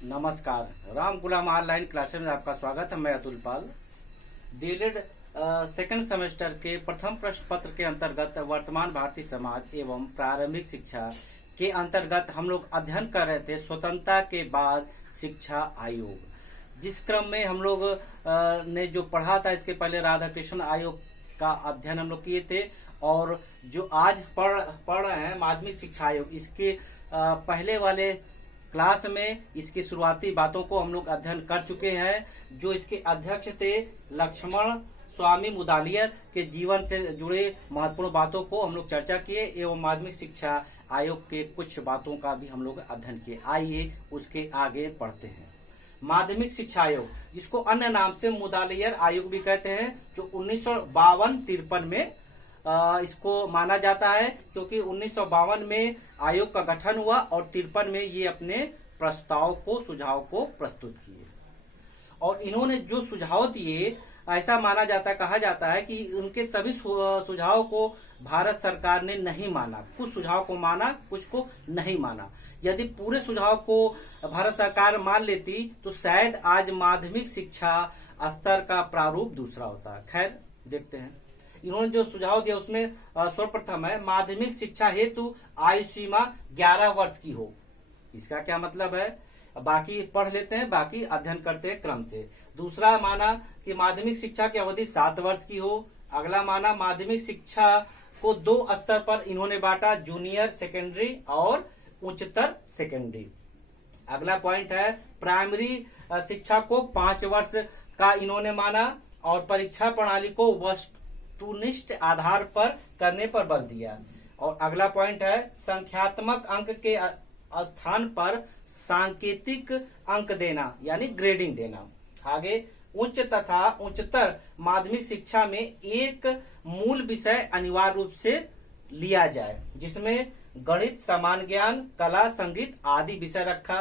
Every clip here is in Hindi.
नमस्कार। राम गुलाम ऑनलाइन क्लासेस में आपका स्वागत है। मैं अतुल पाल। डीएलएड सेकंड सेमेस्टर के प्रथम प्रश्न पत्र के अंतर्गत वर्तमान भारतीय समाज एवं प्रारंभिक शिक्षा के अंतर्गत हम लोग अध्ययन कर रहे थे स्वतंत्रता के बाद शिक्षा आयोग। जिस क्रम में हम लोग ने जो पढ़ा था, इसके पहले राधा कृष्ण आयोग का अध्ययन हम लोग किए थे और जो आज पढ़ रहे हैं माध्यमिक शिक्षा आयोग, इसके पहले वाले क्लास में इसकी शुरुआती बातों को हम लोग अध्ययन कर चुके हैं। जो इसके अध्यक्ष थे लक्ष्मण स्वामी मुदालियर के जीवन से जुड़े महत्वपूर्ण बातों को हम लोग चर्चा किए एवं माध्यमिक शिक्षा आयोग के कुछ बातों का भी हम लोग अध्ययन किए। आइए उसके आगे पढ़ते हैं। माध्यमिक शिक्षा आयोग, जिसको अन्य नाम से मुदालियर आयोग भी कहते हैं, जो 1952-53 में इसको माना जाता है, क्योंकि 1952 में आयोग का गठन हुआ और 53 में ये अपने प्रस्ताव को सुझाव को प्रस्तुत किए। और इन्होंने जो सुझाव दिए, ऐसा माना जाता कहा जाता है कि उनके सभी सुझाव को भारत सरकार ने नहीं माना। कुछ सुझाव को माना, कुछ को नहीं माना। यदि पूरे सुझाव को भारत सरकार मान लेती तो शायद आज माध्यमिक शिक्षा स्तर का प्रारूप दूसरा होता। खैर, देखते हैं इन्होंने जो सुझाव दिया उसमें सर्वप्रथम है माध्यमिक शिक्षा हेतु आयु सीमा 11 वर्ष की हो। इसका क्या मतलब है, बाकी पढ़ लेते हैं, बाकी अध्ययन करते हैं क्रम से। दूसरा माना कि माध्यमिक शिक्षा की अवधि 7 वर्ष की हो। अगला माना माध्यमिक शिक्षा को 2 स्तर पर इन्होंने बांटा, जूनियर सेकेंडरी और उच्चतर सेकेंडरी। अगला पॉइंट है प्राइमरी शिक्षा को 5 वर्ष का इन्होंने माना और परीक्षा प्रणाली को वस्तुनिष्ठ आधार पर करने पर बल दिया। और अगला पॉइंट है संख्यात्मक अंक के स्थान पर सांकेतिक अंक देना, यानी ग्रेडिंग देना। आगे उच्च तथा उच्चतर माध्यमिक शिक्षा में एक मूल विषय अनिवार्य रूप से लिया जाए, जिसमें गणित, सामान्य ज्ञान, कला, संगीत आदि विषय रखा।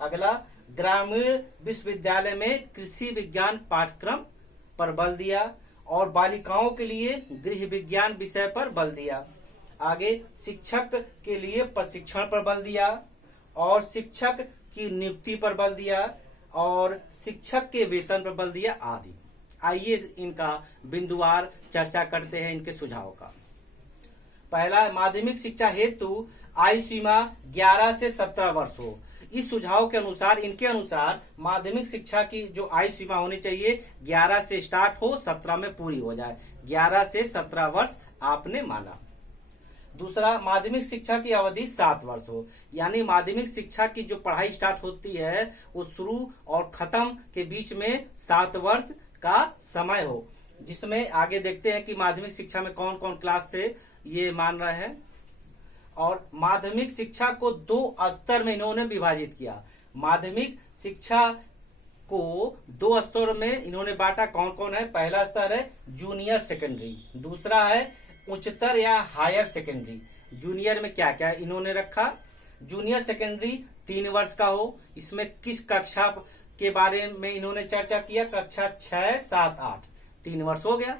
अगला ग्रामीण विश्वविद्यालय में कृषि विज्ञान पाठ्यक्रम पर बल दिया और बालिकाओं के लिए गृह विज्ञान विषय पर बल दिया। आगे शिक्षक के लिए प्रशिक्षण पर बल दिया और शिक्षक की नियुक्ति पर बल दिया और शिक्षक के वेतन पर बल दिया आदि। आइए इनका बिंदुवार चर्चा करते हैं, इनके सुझाव का। पहला, माध्यमिक शिक्षा हेतु आयु सीमा 11 से 17 वर्ष हो। इस सुझाव के अनुसार, इनके अनुसार माध्यमिक शिक्षा की जो आयु सीमा होनी चाहिए 11 से स्टार्ट हो, 17 में पूरी हो जाए। 11 से 17 वर्ष आपने माना। दूसरा, माध्यमिक शिक्षा की अवधि 7 वर्ष हो, यानी माध्यमिक शिक्षा की जो पढ़ाई स्टार्ट होती है वो शुरू और खत्म के बीच में 7 वर्ष का समय हो, जिसमें आगे देखते हैं कि माध्यमिक शिक्षा में कौन कौन क्लास से ये मान रहे हैं। और माध्यमिक शिक्षा को 2 स्तर में इन्होंने विभाजित किया। माध्यमिक शिक्षा को 2 स्तरों में इन्होंने बांटा। कौन कौन है? पहला स्तर है जूनियर सेकेंडरी, दूसरा है उच्चतर या हायर सेकेंडरी। जूनियर में क्या क्या इन्होंने रखा? जूनियर सेकेंडरी 3 वर्ष का हो। इसमें किस कक्षा के बारे में इन्होंने चर्चा किया? कक्षा 6, 7, 8, 3 वर्ष हो गया।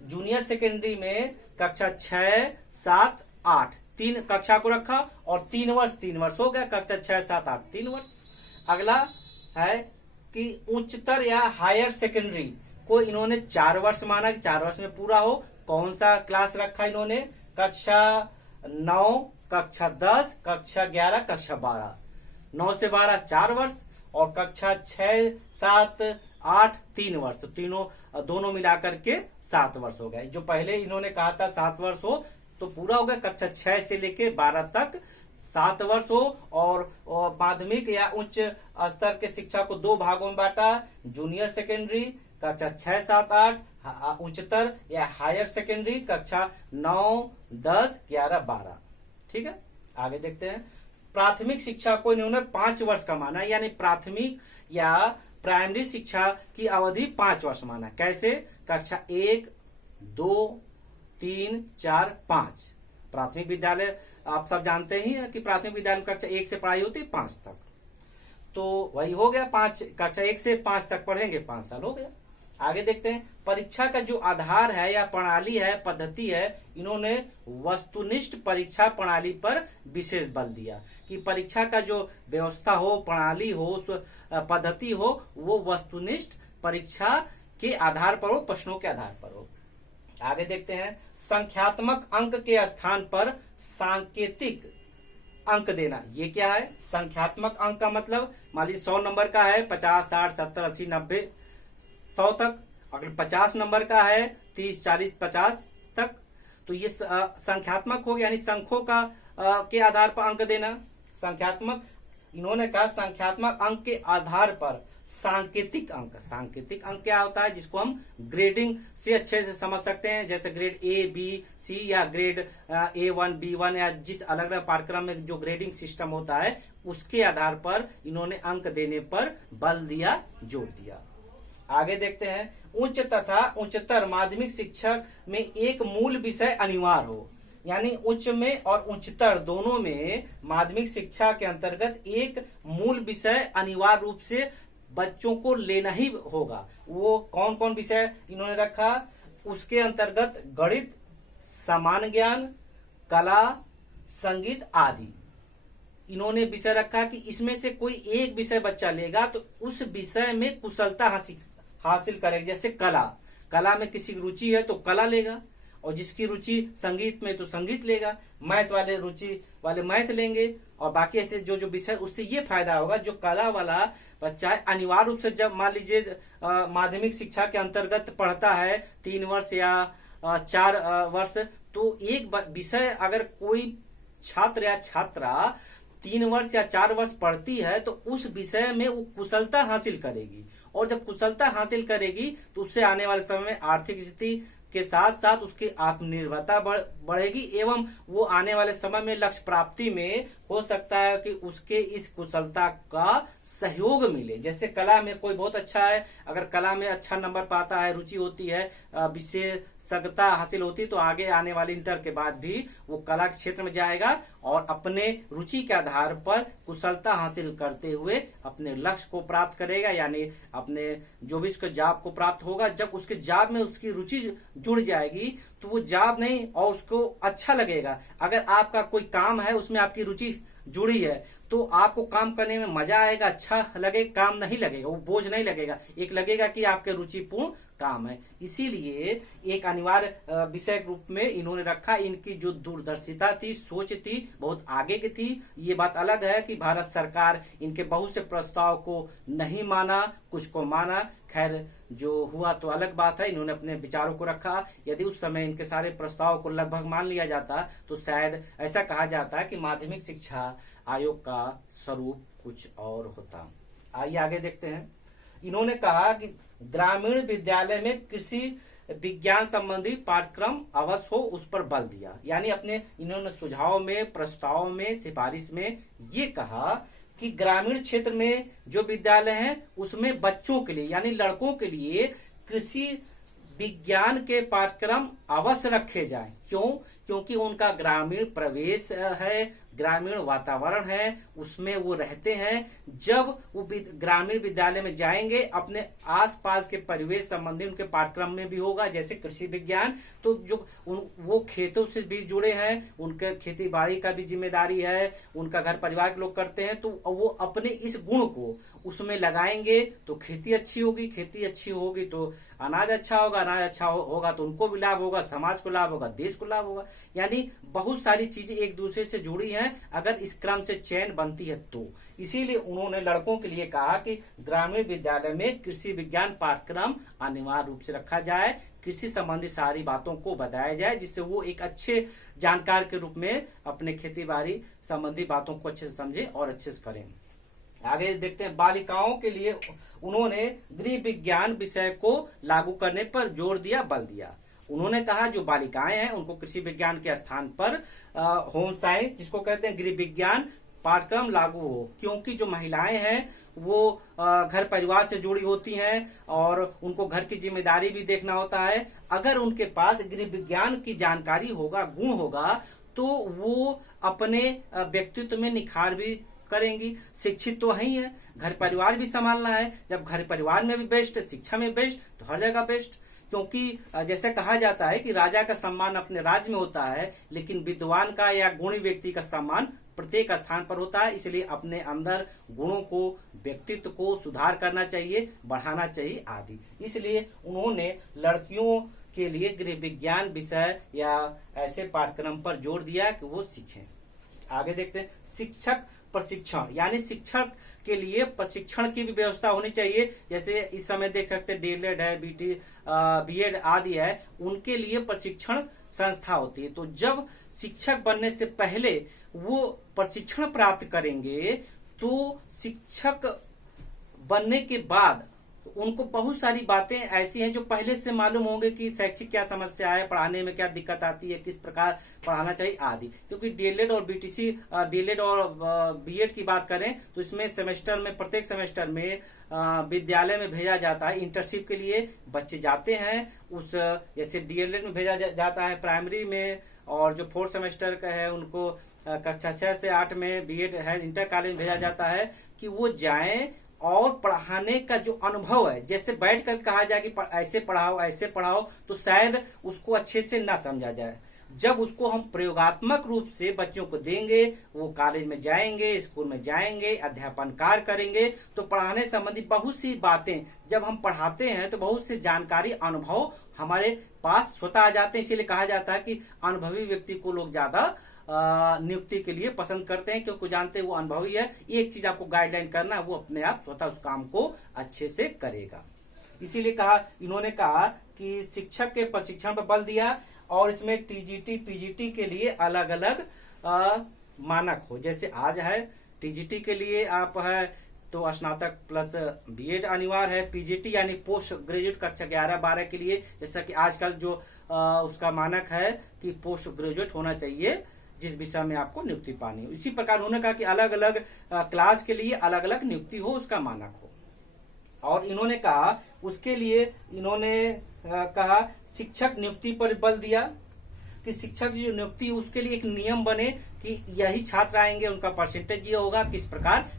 जूनियर सेकेंडरी में कक्षा 6, 7, 8 3 कक्षा को रखा और 3 वर्ष हो गया। कक्षा 6, 7, 8 3 वर्ष। अगला है कि उच्चतर या हायर सेकेंडरी को इन्होंने 4 वर्ष माना कि 4 वर्ष में पूरा हो। कौन सा क्लास रखा इन्होंने? कक्षा 9, कक्षा 10, कक्षा 11, कक्षा 12। 9 से 12 4 वर्ष और कक्षा 6, 7, 8 3 वर्ष। तो दोनों मिलाकर के 7 वर्ष हो गए। जो पहले इन्होंने कहा था 7 वर्ष हो तो पूरा हो गया। कक्षा 6 से लेके 12 तक 7 वर्ष हो। और माध्यमिक या उच्च स्तर के शिक्षा को 2 भागों में बांटा। जूनियर सेकेंडरी कक्षा 6, 7, 8, उच्चतर या हायर सेकेंडरी कक्षा 9, 10, 11, 12। ठीक है, आगे देखते हैं। प्राथमिक शिक्षा को इन्होंने 5 वर्ष का माना, यानी प्राथमिक या प्राइमरी शिक्षा की अवधि 5 वर्ष माना। कैसे? कक्षा 1, 2, 3, 4, 5। प्राथमिक विद्यालय आप सब जानते ही हैं कि प्राथमिक विद्यालय में कक्षा 1 से पढ़ाई होती है 5 तक। तो वही हो गया 5, कक्षा 1 से 5 तक पढ़ेंगे, 5 साल हो गया। आगे देखते हैं, परीक्षा का जो आधार है या प्रणाली है, पद्धति है, इन्होंने वस्तुनिष्ठ परीक्षा प्रणाली पर विशेष बल दिया कि परीक्षा का जो व्यवस्था हो, प्रणाली हो, पद्धति हो, वो वस्तुनिष्ठ परीक्षा के आधार पर हो, प्रश्नों के आधार पर हो। आगे देखते हैं, संख्यात्मक अंक के स्थान पर सांकेतिक अंक देना। ये क्या है? संख्यात्मक अंक का मतलब मान लीजिए 100 नंबर का है, 50, 60, 70, 80, 90, 100 तक। अगर 50 नंबर का है 30, 40, 50 तक, तो ये संख्यात्मक हो गया, यानी संख्यों का के आधार पर अंक देना। संख्यात्मक, इन्होंने कहा संख्यात्मक अंक के आधार पर सांकेतिक अंक। सांकेतिक अंक क्या होता है? जिसको हम ग्रेडिंग से अच्छे से समझ सकते हैं, जैसे ग्रेड ए, बी, सी या ग्रेड A1, B1 या जिस अलग अलग पाठ्यक्रम में जो ग्रेडिंग सिस्टम होता है, उसके आधार पर इन्होंने अंक देने पर बल दिया, जोर दिया। आगे देखते हैं, उच्च तथा उच्चतर माध्यमिक शिक्षा में एक मूल विषय अनिवार्य हो, यानी उच्च में और उच्चतर दोनों में माध्यमिक शिक्षा के अंतर्गत एक मूल विषय अनिवार्य रूप से बच्चों को लेना ही होगा। वो कौन कौन विषय इन्होंने रखा? उसके अंतर्गत गणित, सामान्य ज्ञान, कला, संगीत आदि इन्होंने विषय रखा कि इसमें से कोई एक विषय बच्चा लेगा तो उस विषय में कुशलता हासिल करेगा। जैसे कला में किसी की रुचि है तो कला लेगा, और जिसकी रुचि संगीत में तो संगीत लेगा, मैथ वाले रुचि वाले मैथ लेंगे, और बाकी ऐसे जो जो विषय, उससे ये फायदा होगा जो कला वाला बच्चा है अनिवार्य रूप से जब मान लीजिए माध्यमिक शिक्षा के अंतर्गत पढ़ता है 3 वर्ष या 4 वर्ष, तो एक विषय अगर कोई छात्र या छात्रा 3 वर्ष या 4 वर्ष पढ़ती है तो उस विषय में वो कुशलता हासिल करेगी, और जब कुशलता हासिल करेगी तो उससे आने वाले समय में आर्थिक स्थिति के साथ साथ उसकी आत्मनिर्भरता बढ़ेगी, एवं वो आने वाले समय में लक्ष्य प्राप्ति में हो सकता है कि उसके इस कुशलता का सहयोग मिले। जैसे कला में कोई बहुत अच्छा है, अगर कला में अच्छा नंबर पाता है, रुचि होती है, विशेषज्ञता हासिल होती, तो आगे आने वाले इंटर के बाद भी वो कला के क्षेत्र में जाएगा और अपने रुचि के आधार पर कुशलता हासिल करते हुए अपने लक्ष्य को प्राप्त करेगा, यानी अपने जो भी उसके जॉब को प्राप्त होगा। जब उसके जॉब में उसकी रुचि जुड़ जाएगी तो वो जॉब नहीं और उसको अच्छा लगेगा। अगर आपका कोई काम है उसमें आपकी रुचि जुड़ी है तो आपको काम करने में मजा आएगा, अच्छा लगे, काम नहीं लगेगा, वो बोझ नहीं लगेगा, एक लगेगा कि आपके रुचिपूर्ण काम है। इसीलिए एक अनिवार्य विषय के रूप में इन्होंने रखा। इनकी जो दूरदर्शिता थी, सोच थी, बहुत आगे की थी। ये बात अलग है कि भारत सरकार इनके बहुत से प्रस्ताव को नहीं माना, कुछ को माना। खैर, जो हुआ तो अलग बात है, इन्होंने अपने विचारों को रखा। यदि उस समय इनके सारे प्रस्ताव को लगभग मान लिया जाता तो शायद ऐसा कहा जाता कि माध्यमिक शिक्षा आयोग का स्वरूप कुछ और होता। आइए आगे देखते हैं। इन्होंने कहा कि ग्रामीण विद्यालय में कृषि विज्ञान संबंधी पाठ्यक्रम अवश्य हो, उस पर बल दिया। यानी अपने इन्होंने सुझाव में, प्रस्ताव में, सिफारिश में ये कहा कि ग्रामीण क्षेत्र में जो विद्यालय हैं उसमें बच्चों के लिए यानी लड़कों के लिए कृषि विज्ञान के पाठ्यक्रम अवश्य रखे जाएं। क्यों? क्योंकि उनका ग्रामीण प्रवेश है, ग्रामीण वातावरण है, उसमें वो रहते हैं। जब वो ग्रामीण विद्यालय में जाएंगे, अपने आसपास के परिवेश संबंधी उनके पाठ्यक्रम में भी होगा, जैसे कृषि विज्ञान। तो जो वो खेतों से भी जुड़े हैं, उनके खेती बाड़ी का भी जिम्मेदारी है, उनका घर परिवार के लोग करते हैं, तो वो अपने इस गुण को उसमें लगाएंगे तो खेती अच्छी होगी, खेती अच्छी होगी तो अनाज अच्छा होगा, अनाज अच्छा होगा तो उनको भी लाभ होगा, समाज को लाभ होगा, देश को लाभ होगा। यानी बहुत सारी चीजें एक दूसरे से जुड़ी हैं अगर इस क्रम से चेन बनती है तो। इसीलिए उन्होंने लड़कों के लिए कहा कि ग्रामीण विद्यालय में कृषि विज्ञान पाठ्यक्रम अनिवार्य रूप से रखा जाए, कृषि संबंधी सारी बातों को बताया जाए, जिससे वो एक अच्छे जानकार के रूप में अपने खेती बाड़ी संबंधी बातों को अच्छे से समझे और अच्छे से करें। आगे देखते हैं, बालिकाओं के लिए उन्होंने गृह विज्ञान विषय को लागू करने पर जोर दिया, बल दिया। उन्होंने कहा जो बालिकाएं हैं उनको कृषि विज्ञान के स्थान पर होम साइंस, जिसको कहते हैं गृह विज्ञान, पाठ्यक्रम लागू हो। क्योंकि जो महिलाएं हैं वो घर परिवार से जुड़ी होती हैं और उनको घर की जिम्मेदारी भी देखना होता है। अगर उनके पास गृह विज्ञान की जानकारी होगा, गुण होगा, तो वो अपने व्यक्तित्व में निखार भी करेंगी। शिक्षित तो वही है, घर परिवार भी संभालना है। जब घर परिवार में भी बेस्ट, शिक्षा में बेस्ट, तो हर जगह बेस्ट। क्योंकि जैसे कहा जाता है कि राजा का सम्मान अपने राज्य में होता है, लेकिन विद्वान का या गुणी व्यक्ति का सम्मान प्रत्येक स्थान पर होता है। इसलिए अपने अंदर गुणों को, व्यक्तित्व को सुधार करना चाहिए, बढ़ाना चाहिए आदि। इसलिए उन्होंने लड़कियों के लिए गृह विज्ञान विषय या ऐसे पाठ्यक्रम पर जोर दिया कि वो सीखें। आगे देखते हैं, शिक्षक प्रशिक्षण, यानी शिक्षक के लिए प्रशिक्षण की भी व्यवस्था होनी चाहिए। जैसे इस समय देख सकते हैं डीएलएड है, बीएड आदि है, उनके लिए प्रशिक्षण संस्था होती है। तो जब शिक्षक बनने से पहले वो प्रशिक्षण प्राप्त करेंगे, तो शिक्षक बनने के बाद उनको बहुत सारी बातें ऐसी हैं जो पहले से मालूम होंगे कि शैक्षिक क्या समस्या है, पढ़ाने में क्या दिक्कत आती है, किस प्रकार पढ़ाना चाहिए आदि। क्योंकि डीएलएड और डीएलएड और बीएड की बात करें तो इसमें सेमेस्टर में, प्रत्येक सेमेस्टर में विद्यालय में भेजा जाता है इंटर्नशिप के लिए। बच्चे जाते हैं उस, जैसे डीएलएड में भेजा जाता है प्राइमरी में, और जो 4th सेमेस्टर का है उनको कक्षा 6 से 8 में, बीएड है इंटर कॉलेज में भेजा जाता है कि वो जाएं और पढ़ाने का जो अनुभव है, जैसे बैठ कर कहा जाए कि ऐसे पढ़ाओ, तो शायद उसको अच्छे से ना समझा जाए। जब उसको हम प्रयोगात्मक रूप से बच्चों को देंगे, वो कॉलेज में जाएंगे, स्कूल में जाएंगे, अध्यापन कार्य करेंगे, तो पढ़ाने संबंधी बहुत सी बातें जब हम पढ़ाते हैं तो बहुत सी जानकारी, अनुभव हमारे पास स्वतः आ जाते हैं। इसीलिए कहा जाता है कि अनुभवी व्यक्ति को लोग ज्यादा नियुक्ति के लिए पसंद करते हैं, क्योंकि जानते हैं वो अनुभवी है। एक चीज आपको गाइडलाइन करना है, वो अपने आप स्वतः उस काम को अच्छे से करेगा। इसीलिए इन्होंने कहा कि शिक्षक के प्रशिक्षण पर बल दिया, और इसमें टीजीटी पीजीटी के लिए अलग अलग मानक हो। जैसे आज है टीजीटी के लिए आप है तो स्नातक प्लस बीएड अनिवार्य है। पीजीटी यानी पोस्ट ग्रेजुएट कक्षा 11-12 के लिए, जैसा कि आजकल जो उसका मानक है कि पोस्ट ग्रेजुएट होना चाहिए जिस विषय में आपको नियुक्ति पानी हो। इसी प्रकार उन्होंने कहा कि अलग अलग क्लास के लिए अलग अलग नियुक्ति हो, उसका मानक हो। और इन्होंने कहा उसके लिए इन्होंने कहा शिक्षक नियुक्ति पर बल दिया कि शिक्षक की जो नियुक्ति उसके लिए एक नियम बने कि यही छात्र आएंगे, उनका परसेंटेज ये होगा, किस प्रकार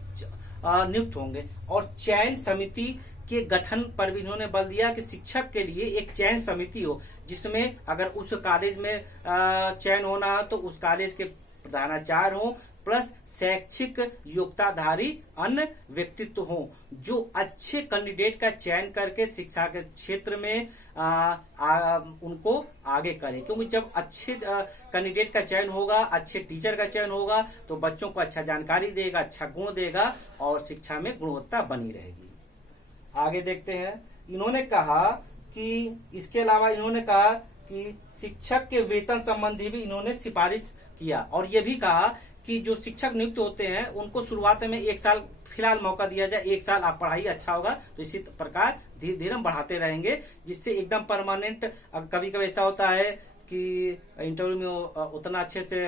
नियुक्त होंगे। और चयन समिति के गठन पर भी इन्होंने बल दिया कि शिक्षक के लिए एक चयन समिति हो, जिसमें अगर उस कॉलेज में चयन होना है तो उस कॉलेज के प्रधानाचार्य हो, प्लस शैक्षिक योग्यताधारी अन्य व्यक्तित्व हो, जो अच्छे कैंडिडेट का चयन करके शिक्षा के क्षेत्र में उनको आगे करें। क्योंकि जब अच्छे कैंडिडेट का चयन होगा, अच्छे टीचर का चयन होगा, तो बच्चों को अच्छा जानकारी देगा, अच्छा गुण देगा, और शिक्षा में गुणवत्ता बनी रहेगी। आगे देखते हैं, इन्होंने कहा कि इसके अलावा इन्होंने कहा कि शिक्षक के वेतन संबंधी भी इन्होंने सिफारिश किया, और ये भी कहा कि जो शिक्षक नियुक्त होते हैं उनको शुरुआत में 1 साल फिलहाल मौका दिया जाए। 1 साल आप पढ़ाई अच्छा होगा तो इसी प्रकार धीरे धीरे हम बढ़ाते रहेंगे, जिससे एकदम परमानेंट। कभी कभी ऐसा होता है कि इंटरव्यू में उतना अच्छे से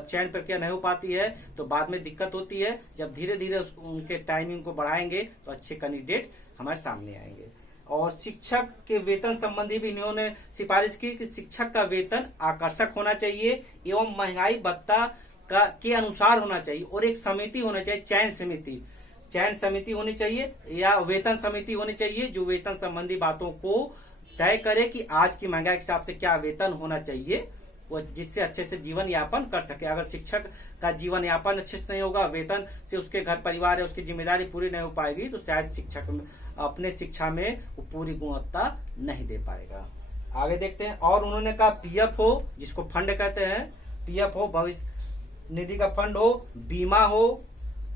चयन प्रक्रिया नहीं हो पाती है, तो बाद में दिक्कत होती है। जब धीरे धीरे उनके टाइमिंग को बढ़ाएंगे तो अच्छे कैंडिडेट हमारे सामने आएंगे। और शिक्षक के वेतन संबंधी भी इन्होंने सिफारिश की कि शिक्षक का वेतन आकर्षक होना चाहिए एवं महंगाई भत्ता के अनुसार होना चाहिए, और एक समिति होना चाहिए, चयन समिति होनी चाहिए या वेतन समिति होनी चाहिए, जो वेतन संबंधी बातों को तय करे कि आज की महंगाई के हिसाब से क्या वेतन होना चाहिए, वो जिससे अच्छे से जीवन यापन कर सके। अगर शिक्षक का जीवन यापन अच्छे से नहीं होगा, वेतन से उसके घर परिवार है, उसकी जिम्मेदारी पूरी नहीं हो पाएगी, तो शायद शिक्षक अपने शिक्षा में वो पूरी गुणवत्ता नहीं दे पाएगा। आगे देखते हैं, और उन्होंने कहा पीएफ हो, जिसको फंड कहते हैं, पीएफ हो, भविष्य निधि का फंड हो, बीमा हो,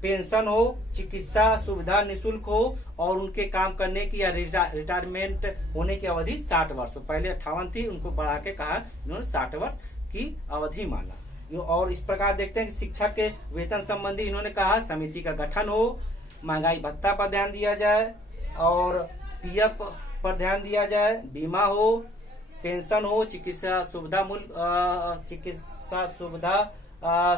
पेंशन हो, चिकित्सा सुविधा निःशुल्क हो, और उनके काम करने की या रिटायरमेंट होने की अवधि 60 वर्ष हो। पहले 58 थी, उनको बढ़ा के कहा इन्होंने 60 वर्ष की अवधि माना। और इस प्रकार देखते हैं कि शिक्षक के वेतन संबंधी इन्होंने कहा समिति का गठन हो, महंगाई भत्ता पर ध्यान दिया जाए, और पीएफ पर ध्यान दिया जाए, बीमा हो, पेंशन हो, चिकित्सा सुविधा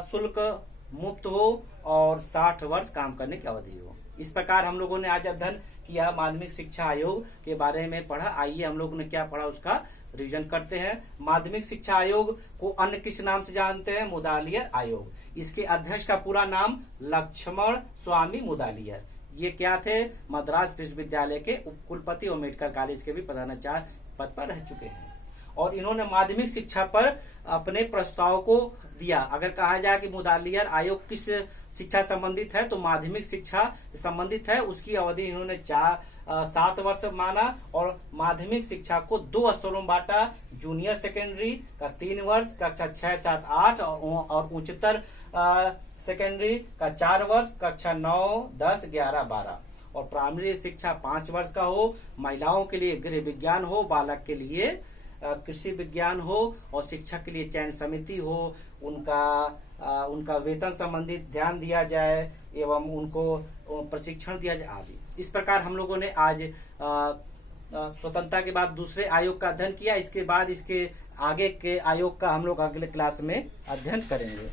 शुल्क मुक्त हो, और 60 वर्ष काम करने की अवधि हो। इस प्रकार हम लोगों ने आज अध्ययन किया, माध्यमिक शिक्षा आयोग के बारे में पढ़ा। आइए हम लोगों ने क्या पढ़ा उसका रिवीजन करते हैं। माध्यमिक शिक्षा आयोग को अन्य किस नाम से जानते हैं? मुदालियर आयोग। इसके अध्यक्ष का पूरा नाम लक्ष्मण स्वामी मुदालियर। ये क्या थे? मद्रास विश्वविद्यालय के उप कुलपति और मेडिकल कॉलेज के भी प्रधानाचार्य पद पर रह चुके हैं। और इन्होंने माध्यमिक शिक्षा पर अपने प्रस्ताव को दिया। अगर कहा जाए कि मुदालियर आयोग किस शिक्षा संबंधित है, तो माध्यमिक शिक्षा संबंधित है। उसकी अवधि इन्होंने 7 वर्ष माना और माध्यमिक शिक्षा को 2 स्तरों में बांटा। जूनियर सेकेंडरी का 3 वर्ष, कक्षा 6, 7, 8 और उच्चतर सेकेंडरी का 4 वर्ष, कक्षा 9, 10, 11, 12। और प्राइमरी शिक्षा 5 वर्ष का हो, महिलाओं के लिए गृह विज्ञान हो, बालक के लिए कृषि विज्ञान हो और शिक्षक के लिए चयन समिति हो। उनका वेतन संबंधित ध्यान दिया जाए एवं उनको प्रशिक्षण दिया जाए आदि। इस प्रकार हम लोगों ने आज स्वतंत्रता के बाद दूसरे आयोग का अध्ययन किया। इसके बाद इसके आगे के आयोग का हम लोग अगले क्लास में अध्ययन करेंगे।